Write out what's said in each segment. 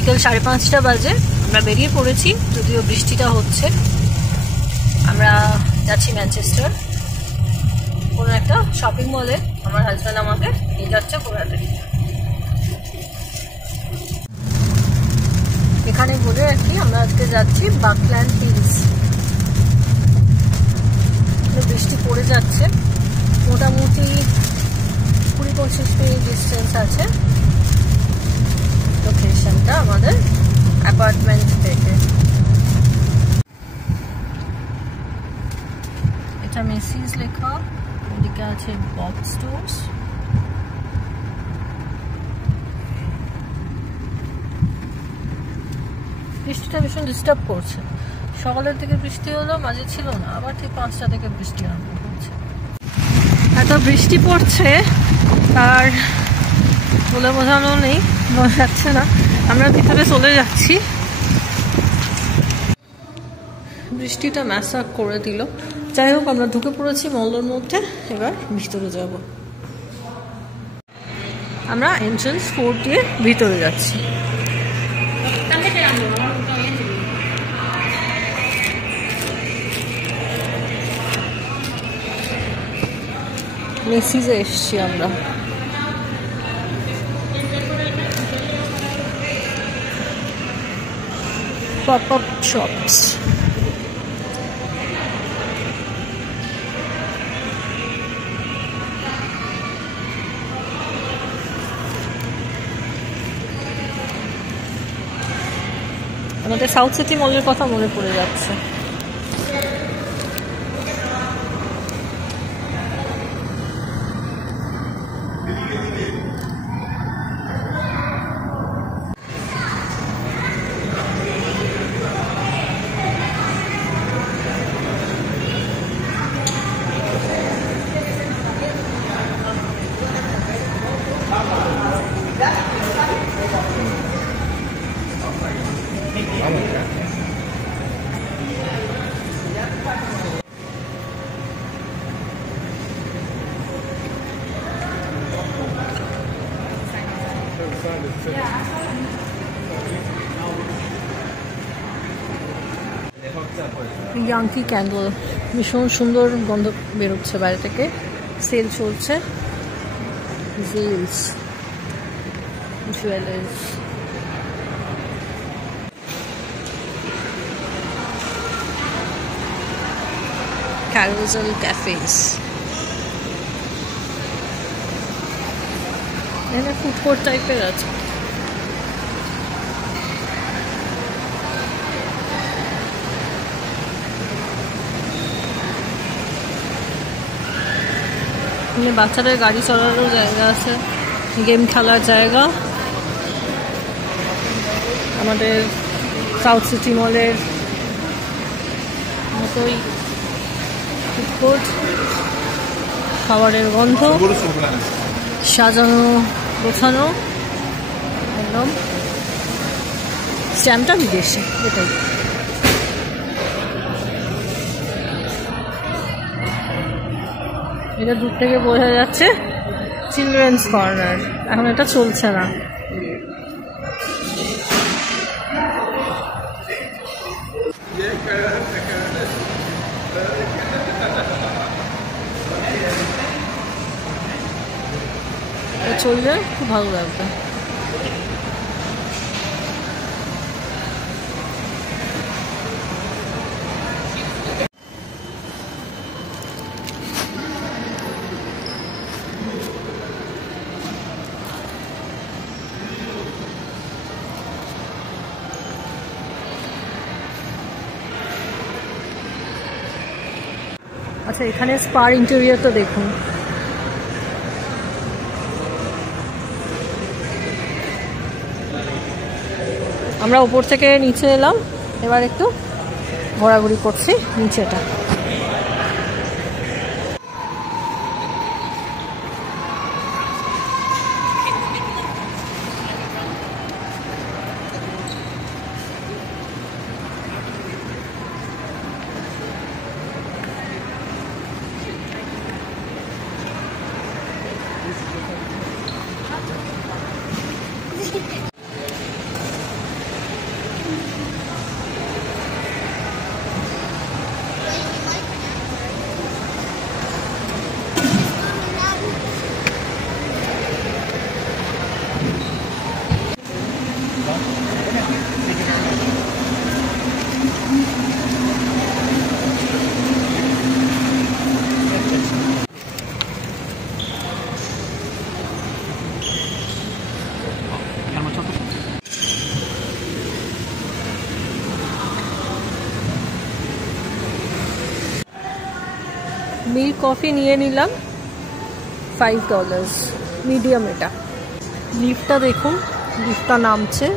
বিকেল 5:30টা বাজে। আমরা বেরিয়ে পড়েছি, যদিও বৃষ্টিটা হচ্ছে। আমরা যাচ্ছি ম্যানচেস্টার কোনো একটা শপিং মলে। আমার হাজব্যান্ড আমাকে নিয়ে যাচ্ছে ঘোরাতে। এখানে বলে আর কি, আমরা আজকে যাচ্ছি বাকল্যান্ড হিলস। বৃষ্টি পড়ে যাচ্ছে, মোটামুটি 20-25 মিনিট ডিস্টেন্স আছে লোকেশনটা আমাদের অ্যাপার্টমেন্ট থেকে। এটা মেসিস লেখা, এদিকে আছে বক্স স্টোর্স। বৃষ্টিটা ভীষণ ডিস্টার্ব করছে। সকালের দিকে বৃষ্টি হলো, মাঝে ছিল না, আবার ঠিক 5টা থেকে বৃষ্টি আরম্ভ হচ্ছে। এত বৃষ্টি পড়ছে আর বলে বোঝানো নেই, বোঝা যাচ্ছে না। আমরা ভিতরে চলে যাচ্ছি। বৃষ্টিটা ম্যাসাক করে দিল। যাই হোক, আমরা ঢুকে পড়েছি মলের মধ্যে, এবার ভিতরে যাব। আমরা এন্ট্রান্স 4 দিয়ে ভিতরে যাচ্ছি। মেসিজে এসছি আমরা। Pop-up shops. আমাদের সাউথ সিটি মলের কথা মনে পড়ে যাচ্ছে। ইয়াংকি ক্যান্ডেল, ভীষণ সুন্দর গন্ধ বেরোচ্ছে বাইরে থেকে। সেল চলছে। জিলস জুয়েলার্স, ক্যারোজেল ক্যাফেস। এখানে ফুড কোর্ট টাইপের আছে। বাচ্চাদের গাড়ি চলারও জায়গা আছে, গেম খেলার জায়গা। আমাদের সাউথ সিটি মলের মতোই ফুড কোর্ট, খাবারের গন্ধ, সাজানো গোছানো একদম। স্ট্যাম্পটা বিদেশি, এটাই। এটা দূর থেকে বোঝা যাচ্ছে চিলড্রেন্স কর্নার। এখন এটা চলছে না। চললে খুব ভালো লাগবে। আচ্ছা, এখানে স্পার ইন্টেরিয়রটা দেখুন। আমরা উপর থেকে নিচে এলাম, এবার একটু ঘোরাঘুরি করছি নিচেটা। মিল্ক কফি নিয়ে নিলাম, $5 মিডিয়াম। এটা লিফটটা দেখুন, লিফটটা নামছে।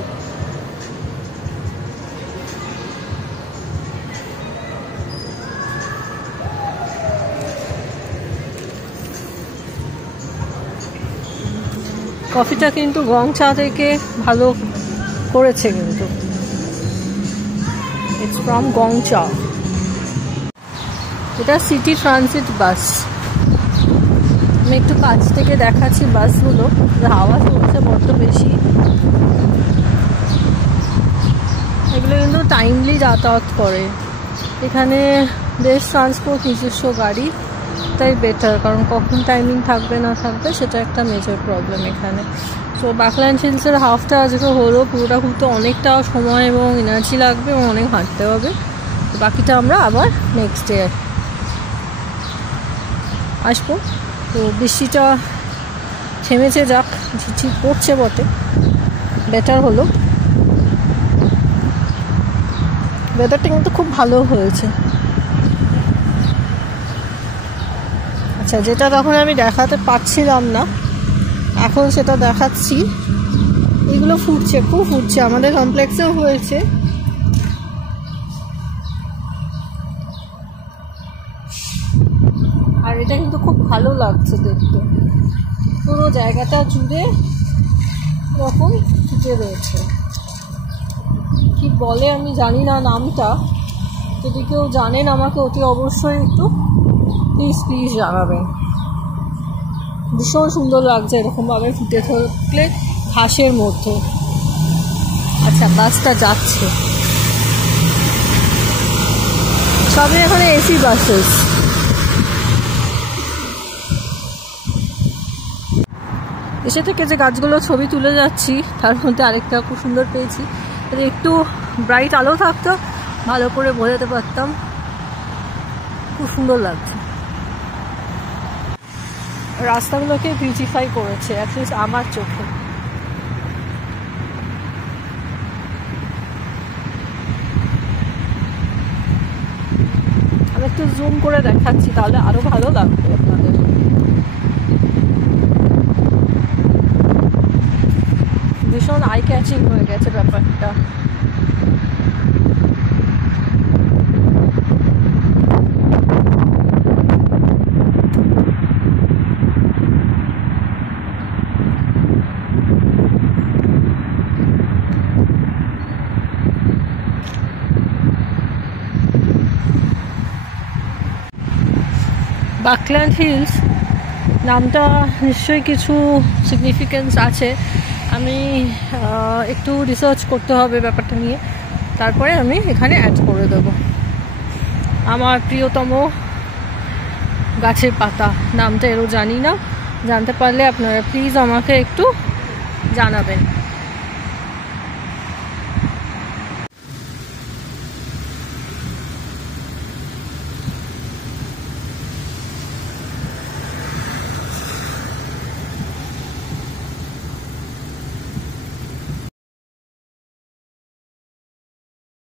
কফিটা কিন্তু গং চা থেকে ভালো করেছে, কিন্তু ইটস ফ্রম গং চা। এটা সিটি ট্রানজিট বাস। আমি একটু কাছ থেকে দেখাচ্ছি বাসগুলো, হাওয়া চলছে বড্ড বেশি। এগুলো কিন্তু টাইমলি যাতায়াত করে। এখানে বেশ ট্রান্সপোর্ট নিজস্ব গাড়ি, তাই বেটার, কারণ কখন টাইমিং থাকবে না থাকবে সেটা একটা মেজর প্রবলেম এখানে। সো বাকল্যান্ড হিলসের হাফটা আজকে হলো, পুরোটা ঘুরতে অনেকটা সময় এবং এনার্জি লাগবে এবং অনেক হাঁটতে হবে। তো বাকিটা আমরা আবার নেক্সট ডে আসবো। তো বৃষ্টিটা থেমেছে, যাক, ঝিরঝির পড়ছে বটে, বেটার হলো। ওয়েদারটা কিন্তু খুব ভালো হয়েছে। আচ্ছা, যেটা তখন আমি দেখাতে পারছিলাম না, এখন সেটা দেখাচ্ছি। এগুলো ফুটছে, খুব ফুটছে, আমাদের কমপ্লেক্সেও হয়েছে। আর এটা কিন্তু খুব ভালো লাগছে দেখতে, পুরো জায়গাটা জুড়ে এরকম ফুটে রয়েছে। কি বলে আমি জানি না নামটা, যদি কেউ জানেন আমাকে অতি অবশ্যই একটু প্লিজ জানাবেন। ভীষণ সুন্দর লাগছে এরকমভাবে ফুটে থাকলে ঘাসের মধ্যে। আচ্ছা, বাসটা যাচ্ছে, সবই এখানে এসি বাসেস। এসে থেকে যে গাছগুলো ছবি তুলে যাচ্ছি, তার মধ্যে আরেকটা খুব সুন্দর পেয়েছি। একটু ব্রাইট আলো থাকতো, ভালো করে বোঝাতে পারতাম। খুব সুন্দর লাগছে। রাস্তাগুলোকে বিউটিফাই করেছে, অ্যাটলিস্ট আমার চোখে। আমি একটু জুম করে দেখাচ্ছি, তাহলে আরো ভালো লাগবে আপনাদের। ভীষণ আই ক্যাচিং হয়ে গেছে ব্যাপারটা। বাকল্যান্ড হিলস নামটা নিশ্চয়ই কিছু সিগনিফিকেন্স আছে। আমি একটু রিসার্চ করতে হবে ব্যাপারটা নিয়ে, তারপরে আমি এখানে অ্যাড করে দেব। আমার প্রিয়তম গাছের পাতা নামটা এরও জানি না, জানতে পারলে আপনারা প্লিজ আমাকে একটু জানাবেন।